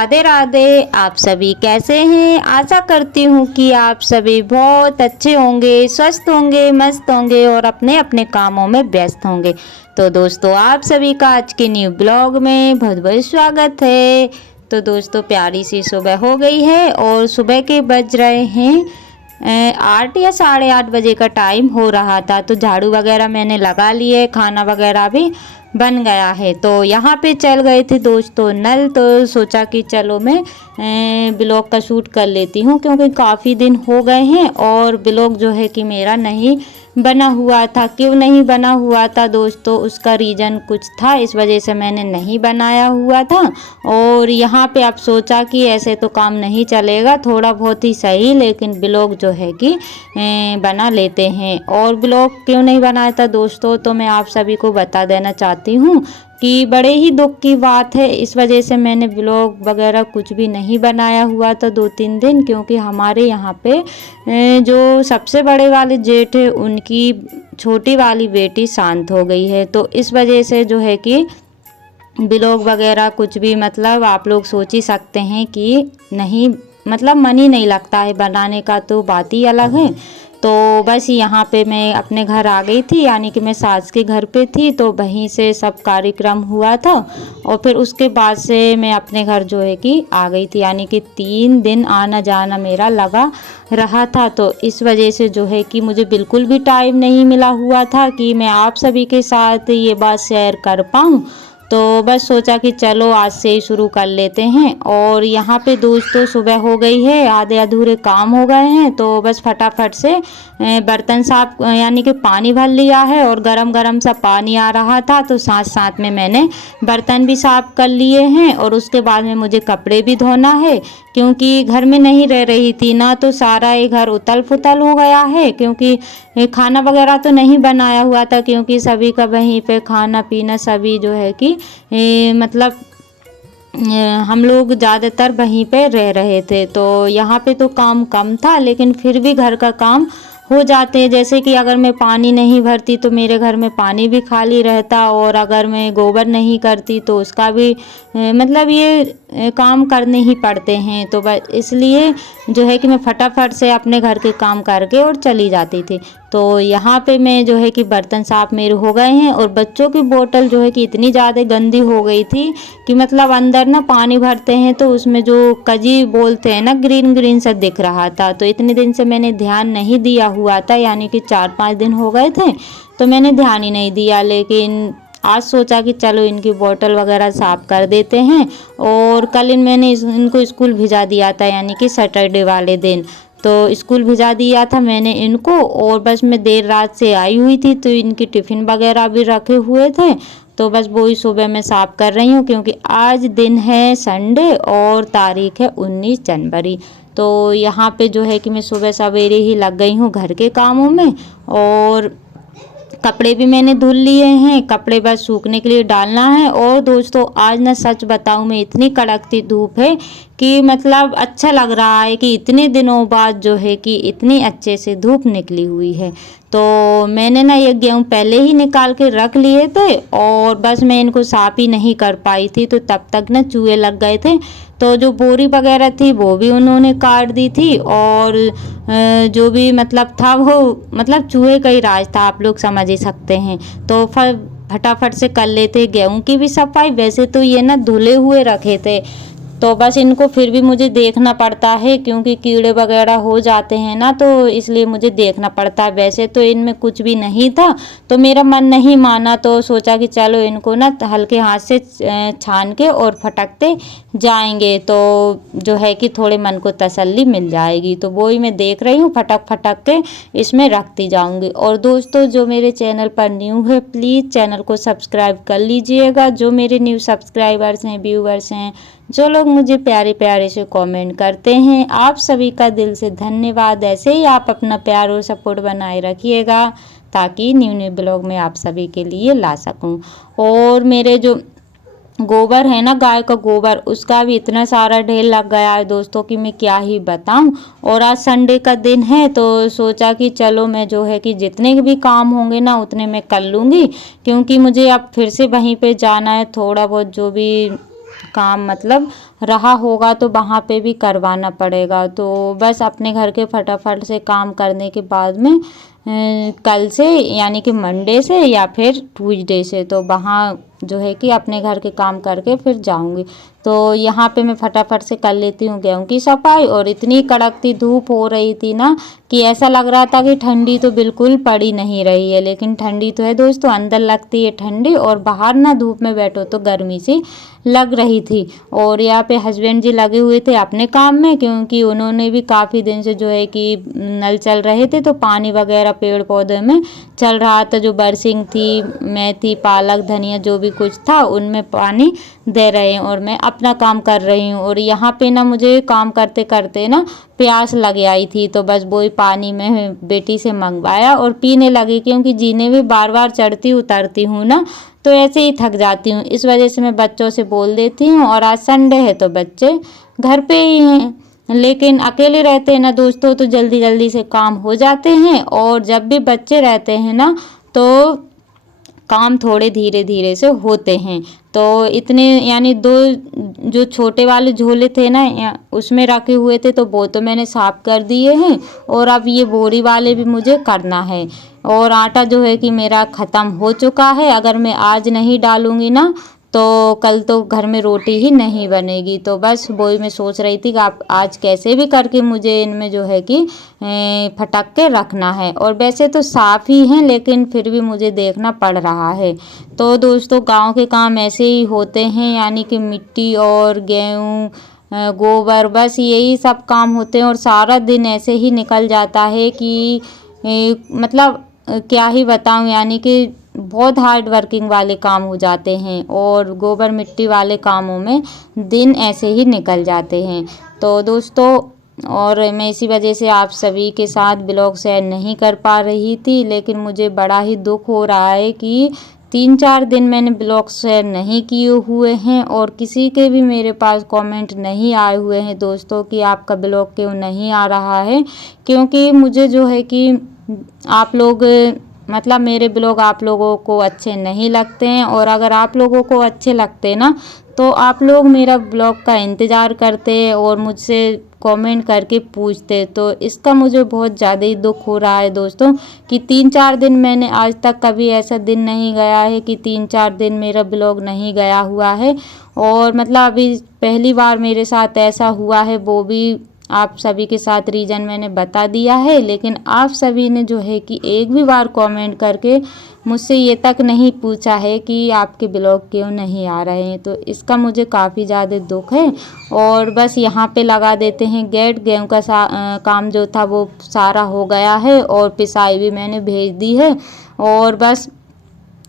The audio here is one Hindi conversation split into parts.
राधे राधे। आप सभी कैसे हैं? आशा करती हूँ कि आप सभी बहुत अच्छे होंगे, स्वस्थ होंगे, मस्त होंगे और अपने अपने कामों में व्यस्त होंगे। तो दोस्तों, आप सभी का आज के न्यू ब्लॉग में बहुत बहुत स्वागत है। तो दोस्तों, प्यारी सी सुबह हो गई है और सुबह के बज रहे हैं 8 या 8:30 बजे का टाइम हो रहा था। तो झाड़ू वगैरह मैंने लगा लिए, खाना वगैरह भी बन गया है। तो यहाँ पे चल गए थे दोस्तों नल, तो सोचा कि चलो मैं ब्लॉग का शूट कर लेती हूँ, क्योंकि काफ़ी दिन हो गए हैं और ब्लॉग जो है कि मेरा नहीं बना हुआ था। क्यों नहीं बना हुआ था दोस्तों, उसका रीज़न कुछ था, इस वजह से मैंने नहीं बनाया हुआ था। और यहाँ पे आप सोचा कि ऐसे तो काम नहीं चलेगा, थोड़ा बहुत ही सही लेकिन ब्लॉग जो है कि बना लेते हैं। और ब्लॉग क्यों नहीं बनाया था दोस्तों, तो मैं आप सभी को बता देना चाहती हूँ कि बड़े ही दुख की बात है। इस वजह से मैंने ब्लॉग वगैरह कुछ भी नहीं बनाया हुआ था 2-3 दिन, क्योंकि हमारे यहाँ पे जो सबसे बड़े वाले जेठ है उनकी छोटी वाली बेटी शांत हो गई है। तो इस वजह से जो है कि ब्लॉग वगैरह कुछ भी, मतलब आप लोग सोच ही सकते हैं कि नहीं, मतलब मन ही नहीं लगता है बनाने का, तो बात ही अलग है। तो बस यहाँ पे मैं अपने घर आ गई थी, यानी कि मैं सास के घर पे थी, तो वहीं से सब कार्यक्रम हुआ था और फिर उसके बाद से मैं अपने घर जो है कि आ गई थी, यानी कि 3 दिन आना जाना मेरा लगा रहा था। तो इस वजह से जो है कि मुझे बिल्कुल भी टाइम नहीं मिला हुआ था कि मैं आप सभी के साथ ये बात शेयर कर पाऊँ। तो बस सोचा कि चलो आज से ही शुरू कर लेते हैं। और यहाँ पे दोस्तों सुबह हो गई है, आधे अधूरे काम हो गए हैं, तो बस फटाफट से बर्तन साफ, यानी कि पानी भर लिया है और गरम गरम सा पानी आ रहा था, तो साथ साथ में मैंने बर्तन भी साफ कर लिए हैं। और उसके बाद में मुझे कपड़े भी धोना है, क्योंकि घर में नहीं रह रही थी ना, तो सारा ये घर उतल फुतल हो गया है। क्योंकि खाना वगैरह तो नहीं बनाया हुआ था, क्योंकि सभी का वहीं पे खाना पीना सभी जो है कि मतलब हम लोग ज़्यादातर वहीं पे रह रहे थे। तो यहाँ पे तो काम कम था, लेकिन फिर भी घर का काम हो जाते हैं। जैसे कि अगर मैं पानी नहीं भरती तो मेरे घर में पानी भी खाली रहता, और अगर मैं गोबर नहीं करती तो उसका भी मतलब ये काम करने ही पड़ते हैं। तो बस इसलिए जो है कि मैं फटाफट से अपने घर के काम करके और चली जाती थी। तो यहाँ पे मैं जो है कि बर्तन साफ मेरे हो गए हैं, और बच्चों की बोतल जो है कि इतनी ज़्यादा गंदी हो गई थी कि मतलब अंदर ना पानी भरते हैं तो उसमें जो कजी बोलते हैं ना, ग्रीन ग्रीन सा दिख रहा था। तो इतने दिन से मैंने ध्यान नहीं दिया हुआ था, यानी कि 4-5 दिन हो गए थे, तो मैंने ध्यान ही नहीं दिया। लेकिन आज सोचा कि चलो इनकी बोतल वगैरह साफ़ कर देते हैं। और कल मैंने इनको स्कूल भिजा दिया था, यानी कि सैटरडे वाले दिन तो स्कूल भिजा दिया था मैंने इनको। और बस मैं देर रात से आई हुई थी, तो इनकी टिफ़िन वगैरह भी रखे हुए थे, तो बस वही सुबह मैं साफ़ कर रही हूँ, क्योंकि आज दिन है संडे और तारीख है 19 जनवरी। तो यहाँ पे जो है कि मैं सुबह सवेरे ही लग गई हूँ घर के कामों में। और कपड़े भी मैंने धुल लिए हैं, कपड़े बस सूखने के लिए डालना है। और दोस्तों आज ना सच बताऊं, मैं इतनी कड़कती धूप है कि मतलब अच्छा लग रहा है कि इतने दिनों बाद जो है कि इतनी अच्छे से धूप निकली हुई है। तो मैंने ना ये गेहूँ पहले ही निकाल के रख लिए थे, और बस मैं इनको साफ ही नहीं कर पाई थी, तो तब तक ना चूहे लग गए थे। तो जो बोरी वगैरह थी वो भी उन्होंने काट दी थी, और जो भी मतलब था वो मतलब चूहे का ही राज था, आप लोग समझ ही सकते हैं। तो फटाफट से कर लेते गेहूं की भी सफाई। वैसे तो ये ना धुले हुए रखे थे, तो बस इनको फिर भी मुझे देखना पड़ता है, क्योंकि कीड़े वगैरह हो जाते हैं ना, तो इसलिए मुझे देखना पड़ता है। वैसे तो इनमें कुछ भी नहीं था, तो मेरा मन नहीं माना, तो सोचा कि चलो इनको ना हल्के हाथ से छान के और फटकते जाएंगे, तो जो है कि थोड़े मन को तसल्ली मिल जाएगी। तो वो ही मैं देख रही हूँ, फटक फटक के इसमें रखती जाऊंगी। और दोस्तों जो मेरे चैनल पर न्यू है, प्लीज़ चैनल को सब्सक्राइब कर लीजिएगा। जो मेरे न्यू सब्सक्राइबर्स हैं, व्यूवर्स हैं, जो लोग मुझे प्यारे प्यारे से कमेंट करते हैं, आप सभी का दिल से धन्यवाद। ऐसे ही आप अपना प्यार और सपोर्ट बनाए रखिएगा, ताकि न्यू न्यू ब्लॉग में आप सभी के लिए ला सकूं। और मेरे जो गोबर है ना, गाय का गोबर, उसका भी इतना सारा ढेर लग गया है दोस्तों कि मैं क्या ही बताऊं। और आज संडे का दिन है, तो सोचा कि चलो मैं जो है कि जितने भी काम होंगे ना उतने मैं कर लूँगी, क्योंकि मुझे अब फिर से वहीं पे जाना है। थोड़ा बहुत जो भी काम मतलब रहा होगा तो वहाँ पे भी करवाना पड़ेगा। तो बस अपने घर के फटाफट से काम करने के बाद में कल से यानी कि मंडे से या फिर ट्यूसडे से तो वहाँ जो है कि अपने घर के काम करके फिर जाऊंगी। तो यहाँ पे मैं फटाफट से कर लेती हूँ गेहूं की सफाई। और इतनी कड़कती धूप हो रही थी ना कि ऐसा लग रहा था कि ठंडी तो बिल्कुल पड़ी नहीं रही है, लेकिन ठंडी तो है दोस्तों, अंदर लगती है ठंडी और बाहर ना धूप में बैठो तो गर्मी सी लग रही थी। और यहाँ पे हस्बैंड जी लगे हुए थे अपने काम में, क्योंकि उन्होंने भी काफ़ी दिन से जो है कि नल चल रहे थे तो पानी वगैरह पेड़ पौधे में चल रहा था। जो बरसिंग थी, मेथी, पालक, धनिया जो भी कुछ था उनमें पानी दे रहे हैं और मैं अपना काम कर रही हूँ। और यहाँ पे ना मुझे काम करते करते ना प्यास लग आई थी, तो बस वही पानी में बेटी से मंगवाया और पीने लगी, क्योंकि जीने भी बार बार चढ़ती उतरती हूँ ना तो ऐसे ही थक जाती हूँ। इस वजह से मैं बच्चों से बोल देती हूँ। और आज संडे है तो बच्चे घर पे ही हैं, लेकिन अकेले रहते हैं ना दोस्तों तो जल्दी जल्दी से काम हो जाते हैं। और जब भी बच्चे रहते हैं ना तो काम थोड़े धीरे धीरे से होते हैं। तो इतने यानी 2 जो छोटे वाले झोले थे ना उसमें रखे हुए थे तो वो तो मैंने साफ कर दिए हैं। और अब ये बोरी वाले भी मुझे करना है। और आटा जो है कि मेरा ख़त्म हो चुका है। अगर मैं आज नहीं डालूँगी ना तो कल तो घर में रोटी ही नहीं बनेगी। तो बस वही मैं सोच रही थी कि आप आज कैसे भी करके मुझे इनमें जो है कि फटक के रखना है। और वैसे तो साफ़ ही हैं लेकिन फिर भी मुझे देखना पड़ रहा है। तो दोस्तों गांव के काम ऐसे ही होते हैं, यानी कि मिट्टी और गेहूँ गोबर बस यही सब काम होते हैं। और सारा दिन ऐसे ही निकल जाता है कि मतलब क्या ही बताऊं, यानी कि बहुत हार्ड वर्किंग वाले काम हो जाते हैं और गोबर मिट्टी वाले कामों में दिन ऐसे ही निकल जाते हैं। तो दोस्तों और मैं इसी वजह से आप सभी के साथ ब्लॉग शेयर नहीं कर पा रही थी, लेकिन मुझे बड़ा ही दुख हो रहा है कि 3-4 दिन मैंने ब्लॉग शेयर नहीं किए हुए हैं और किसी के भी मेरे पास कमेंट नहीं आए हुए हैं दोस्तों कि आपका ब्लॉग क्यों नहीं आ रहा है। क्योंकि मुझे जो है कि आप लोग मतलब मेरे ब्लॉग आप लोगों को अच्छे नहीं लगते हैं। और अगर आप लोगों को अच्छे लगते ना तो आप लोग मेरा ब्लॉग का इंतज़ार करते और मुझसे कमेंट करके पूछते। तो इसका मुझे बहुत ज़्यादा ही दुख हो रहा है दोस्तों कि 3-4 दिन मैंने आज तक कभी ऐसा दिन नहीं गया है कि 3-4 दिन मेरा ब्लॉग नहीं गया हुआ है। और मतलब अभी पहली बार मेरे साथ ऐसा हुआ है, वो भी आप सभी के साथ रीज़न मैंने बता दिया है। लेकिन आप सभी ने जो है कि एक भी बार कमेंट करके मुझसे ये तक नहीं पूछा है कि आपके ब्लॉग क्यों नहीं आ रहे हैं। तो इसका मुझे काफ़ी ज़्यादा दुख है। और बस यहाँ पे लगा देते हैं गेट। गेहूँ का काम जो था वो सारा हो गया है और पिसाई भी मैंने भेज दी है। और बस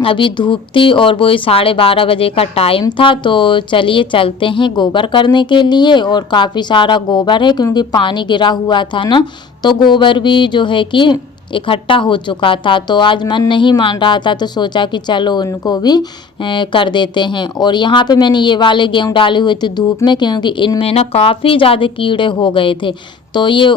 अभी धूप थी और वही 12:30 बजे का टाइम था। तो चलिए चलते हैं गोबर करने के लिए। और काफ़ी सारा गोबर है क्योंकि पानी गिरा हुआ था ना तो गोबर भी जो है कि इकट्ठा हो चुका था। तो आज मन नहीं मान रहा था तो सोचा कि चलो उनको भी कर देते हैं। और यहाँ पे मैंने ये वाले गेहूँ डाले हुए थे धूप में, क्योंकि इनमें ना काफ़ी ज़्यादा कीड़े हो गए थे। तो ये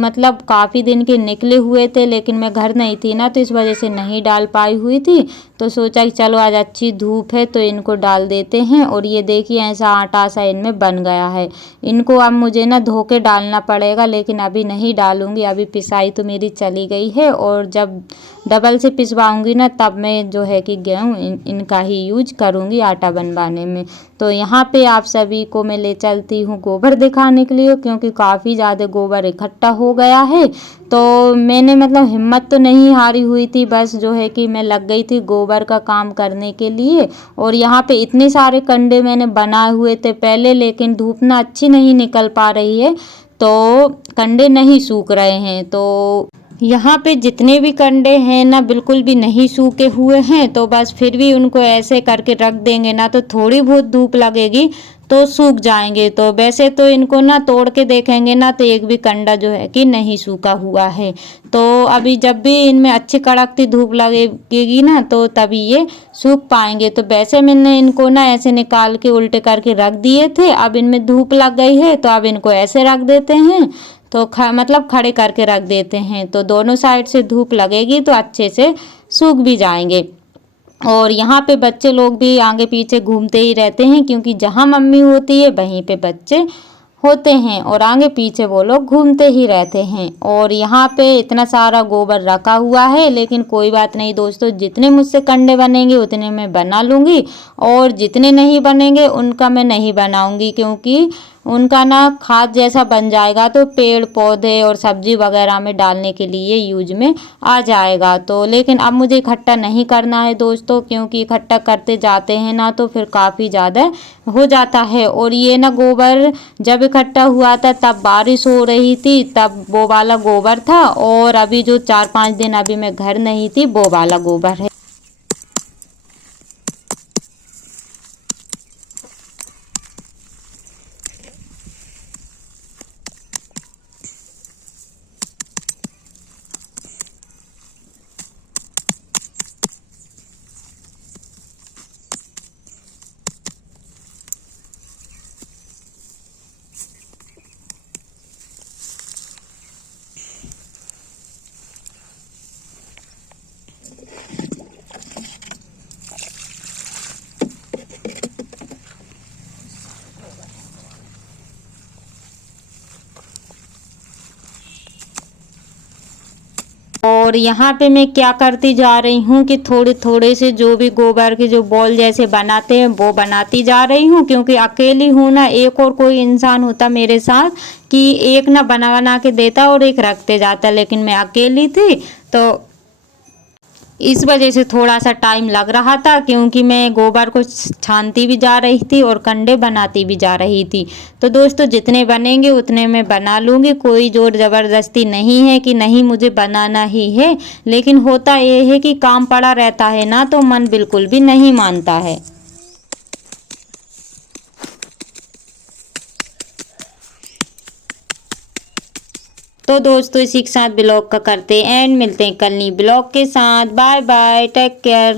मतलब काफ़ी दिन के निकले हुए थे, लेकिन मैं घर नहीं थी ना तो इस वजह से नहीं डाल पाई हुई थी। तो सोचा कि चलो आज अच्छी धूप है तो इनको डाल देते हैं। और ये देखिए ऐसा आटा सा इनमें बन गया है। इनको अब मुझे ना धो के डालना पड़ेगा, लेकिन अभी नहीं डालूंगी। अभी पिसाई तो मेरी चली गई है और जब डबल से पिसवाऊंगी ना तब मैं जो है कि गेहूँ इनका ही यूज करूँगी आटा बनवाने में। तो यहाँ पे आप सभी को मैं ले चलती हूँ गोबर दिखाने के लिए, क्योंकि काफ़ी ज़्यादा गोबर इकट्ठा हो गया है। तो मैंने मतलब हिम्मत तो नहीं हारी हुई थी, बस जो है कि मैं लग गई थी गोबर का काम करने के लिए। और यहाँ पे इतने सारे कंडे मैंने बनाए हुए थे पहले, लेकिन धूप ना अच्छी नहीं निकल पा रही है तो कंडे नहीं सूख रहे हैं। तो यहाँ पे जितने भी कंडे हैं ना बिल्कुल भी नहीं सूखे हुए हैं। तो बस फिर भी उनको ऐसे करके रख देंगे ना तो थोड़ी बहुत धूप लगेगी तो सूख जाएंगे। तो वैसे तो इनको ना तोड़ के देखेंगे ना तो एक भी कंडा जो है कि नहीं सूखा हुआ है। तो अभी जब भी इनमें अच्छी कड़कती धूप लगेगी ना तो तभी ये सूख पाएंगे। तो वैसे मैंने इनको ना ऐसे निकाल के उल्टे करके रख दिए थे। अब इनमें धूप लग गई है तो अब इनको ऐसे रख देते हैं। तो मतलब खड़े करके रख देते हैं तो दोनों साइड से धूप लगेगी तो अच्छे से सूख भी जाएंगे। और यहाँ पे बच्चे लोग भी आगे पीछे घूमते ही रहते हैं, क्योंकि जहाँ मम्मी होती है वहीं पे बच्चे होते हैं और आगे पीछे वो लोग घूमते ही रहते हैं। और यहाँ पे इतना सारा गोबर रखा हुआ है, लेकिन कोई बात नहीं दोस्तों, जितने मुझसे कंडे बनेंगे उतने मैं बना लूँगी और जितने नहीं बनेंगे उनका मैं नहीं बनाऊँगी, क्योंकि उनका ना खाद जैसा बन जाएगा तो पेड़ पौधे और सब्जी वगैरह में डालने के लिए यूज में आ जाएगा। तो लेकिन अब मुझे इकट्ठा नहीं करना है दोस्तों, क्योंकि इकट्ठा करते जाते हैं ना तो फिर काफ़ी ज़्यादा हो जाता है। और ये ना गोबर जब इकट्ठा हुआ था तब बारिश हो रही थी, तब वो वाला गोबर था, और अभी जो 4-5 दिन अभी मैं घर नहीं थी वो वाला गोबर है। और यहाँ पे मैं क्या करती जा रही हूँ कि थोड़े थोड़े से जो भी गोबर के जो बॉल जैसे बनाते हैं वो बनाती जा रही हूँ, क्योंकि अकेली हूँ ना, एक और कोई इंसान होता मेरे साथ कि एक ना बना बना के देता और एक रखते जाता, लेकिन मैं अकेली थी तो इस वजह से थोड़ा सा टाइम लग रहा था, क्योंकि मैं गोबर को छानती भी जा रही थी और कंडे बनाती भी जा रही थी। तो दोस्तों जितने बनेंगे उतने मैं बना लूँगी, कोई जोर ज़बरदस्ती नहीं है कि नहीं मुझे बनाना ही है, लेकिन होता ये है कि काम पड़ा रहता है ना तो मन बिल्कुल भी नहीं मानता है। तो दोस्तों इसी के साथ ब्लॉग का करते हैं एंड, मिलते हैं कल नई ब्लॉग के साथ। Bye bye, take care.